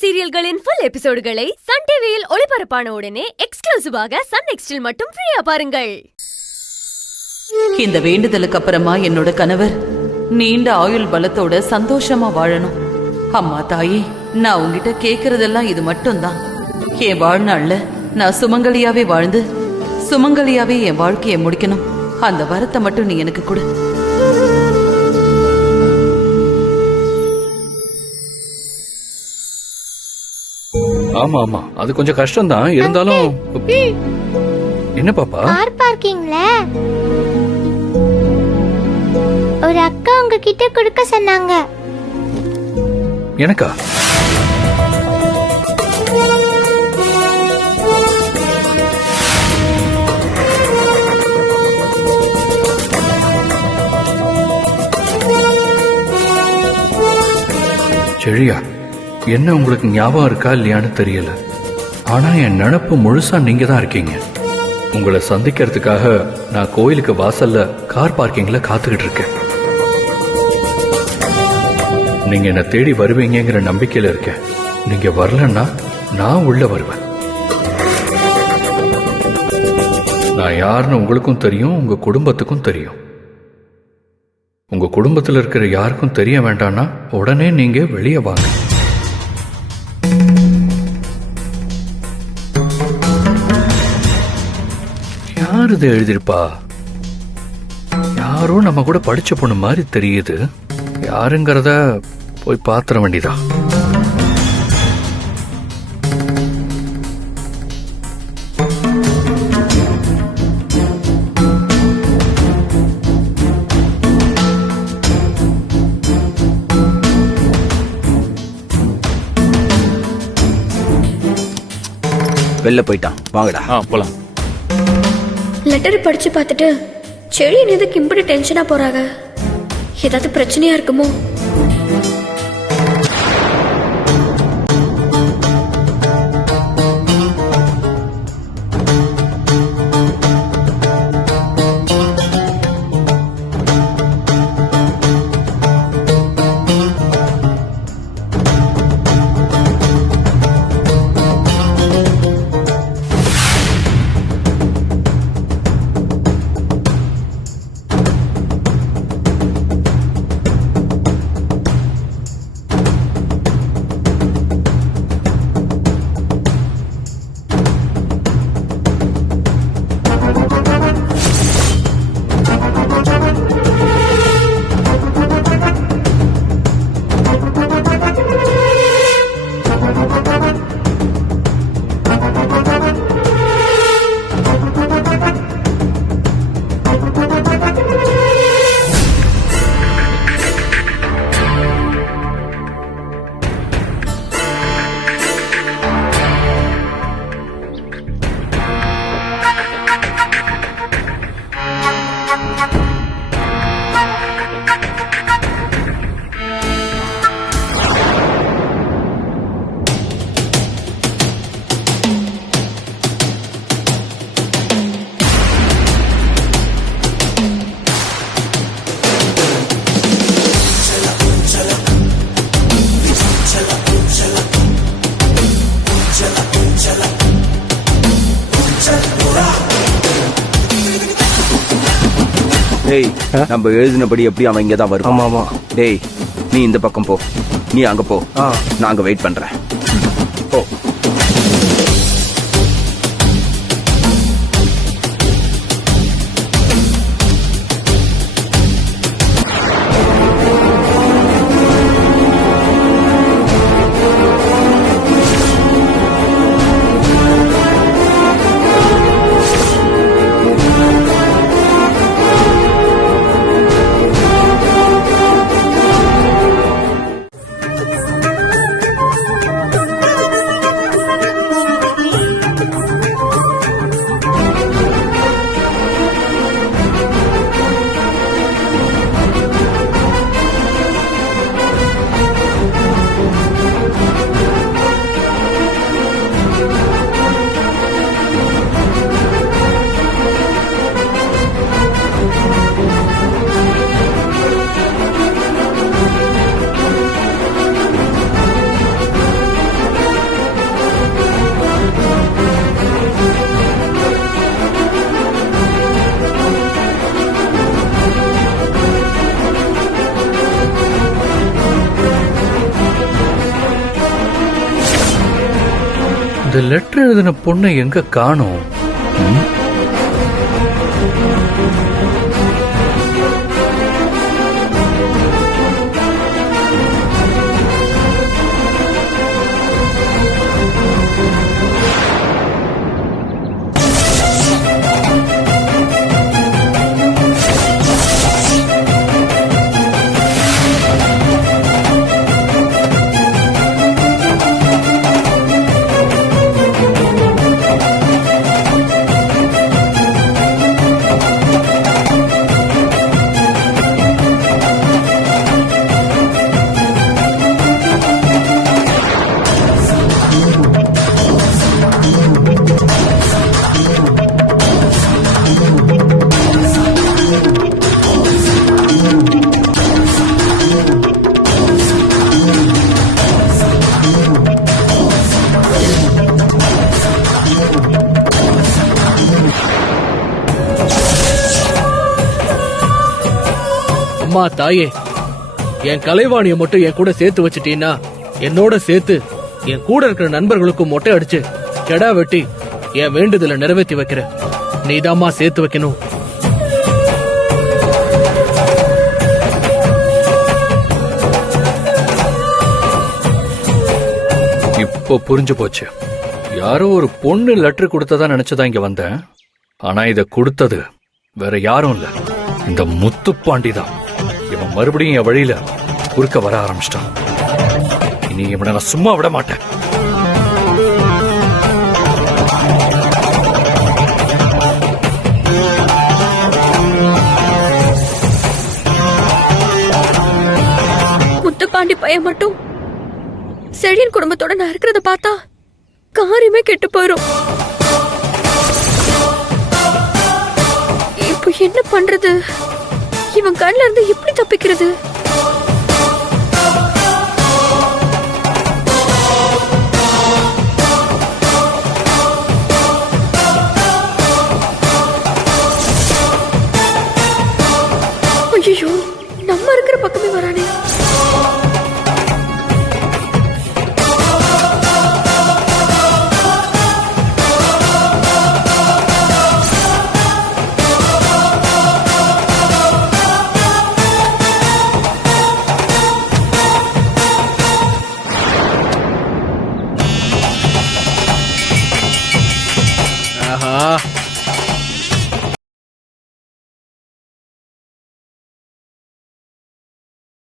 சீரியல்களின் full எபிசோடுகளை Sun டிவியில் ஒளிபரப்பான உடனே எக்ஸ்க்ளூசிவாக சன் நெக்ஸ்டில் மட்டும் ஃப்ரீயா பாருங்கள். இந்த வேண்டுதலுக்கு அப்புறமா என்னோட கணவர் நீண்ட ஆயுள் பலத்தோட சந்தோஷமா வாழணும். அம்மா தாயே, நான் உங்ககிட்ட கேக்குறதெல்லாம் இது மட்டும்தான். என் வாழ்நாள்ல நான் சுமங்கலியாவே வாழ்ந்து சுமங்கலியாவே என் வாழ்க்கையை முடிக்கணும். அந்த வரத்தை மட்டும் நீ எனக்கு கொடு. ஆமா ஆமா, அது கொஞ்சம் கஷ்டம் தான். இருந்தாலும் என்ன பாப்பா? கார் பார்க்கிங்ல ஒரு அக்கா உங்ககிட்ட கொடுக்க சொன்னாங்க. எனக்கா? செழியா, என்ன உங்களுக்கு ஞாபகம் இருக்கா இல்லையான்னு தெரியல. ஆனா என் நினப்பு முழுசா நீங்க தான் இருக்கீங்க. உங்களை சந்திக்கிறதுக்காக நான் கோயிலுக்கு வாசல்ல கார் பார்க்கிங்ல காத்துக்கிட்டு இருக்கேன். நீங்க என்ன தேடி வருவீங்கிற நம்பிக்கையில இருக்கேன். நீங்க வரலன்னா நான் உள்ள வருவேன். நான் யாருன்னு உங்களுக்கும் தெரியும், உங்க குடும்பத்துக்கும் தெரியும். உங்க குடும்பத்தில் இருக்கிற யாருக்கும் தெரிய வேண்டாம்னா உடனே நீங்க வெளியே வாங்க. யார் இதை எழுதிருப்பா? யாரோ நம்ம கூட படிச்ச பொண்ணு மாதிரி தெரியுது. யாருங்கிறத போய் பாத்திர வேண்டியதா? வெளில போயிட்டான், வாங்கடா. போலாம். லெட்டர் படிச்சு பார்த்துட்டு செடி எதுக்கு இப்படி டென்ஷனா போறாங்க? ஏதாவது பிரச்சனையா இருக்குமோ? டேய், நம்ம எழுதினபடி எப்படி அவன் இங்கதான் வருவான். ஆமா. டேய், நீ இந்த பக்கம் போ, நீ அங்க போ, நான் அங்க வெயிட் பண்றேன். போ. இந்த லெட்டர் எழுதின பொண்ணை எங்க காணோம்? ம்? அம்மா தாயே, என் கலைவாணிய மட்டும் என் கூட சேர்த்து வச்சிட்டீன்னா என்னோட சேர்த்து என் கூட இருக்கிற நண்பர்களுக்கும் மொட்டை அடிச்சு கெடா வெட்டி என் வேண்டுதலை நிறைவேற்றி வைக்கிற. நீதாம்மா சேர்த்து வைக்கணும். இப்போ புரிஞ்சு போச்சு. யாரோ ஒரு பொண்ணு லெட்டர் கொடுத்ததா நினைச்சதா இங்க வந்தேன். ஆனா இத கொடுத்தது வேற யாரும் இல்ல, இந்த முத்துப்பாண்டி தான். இவன் மறுபடியும் என் வழியில குறுக்க வர ஆரம்பிச்சிட்டான். இனி இவனை நான் சும்மா விட மாட்டேன். முத்துப்பாண்டி பையன் மட்டும் செழியன் குடும்பத்தோட நான் இருக்கிறத பார்த்தா காரியமே கெட்டு போயிரும். இப்போ என்ன பண்றது? இவன் கண்ணுல இருந்து எப்படி தப்பிக்கிறது? ஐயோ, நம்ம இருக்கிற பக்கமே வரானே. ஆஹா,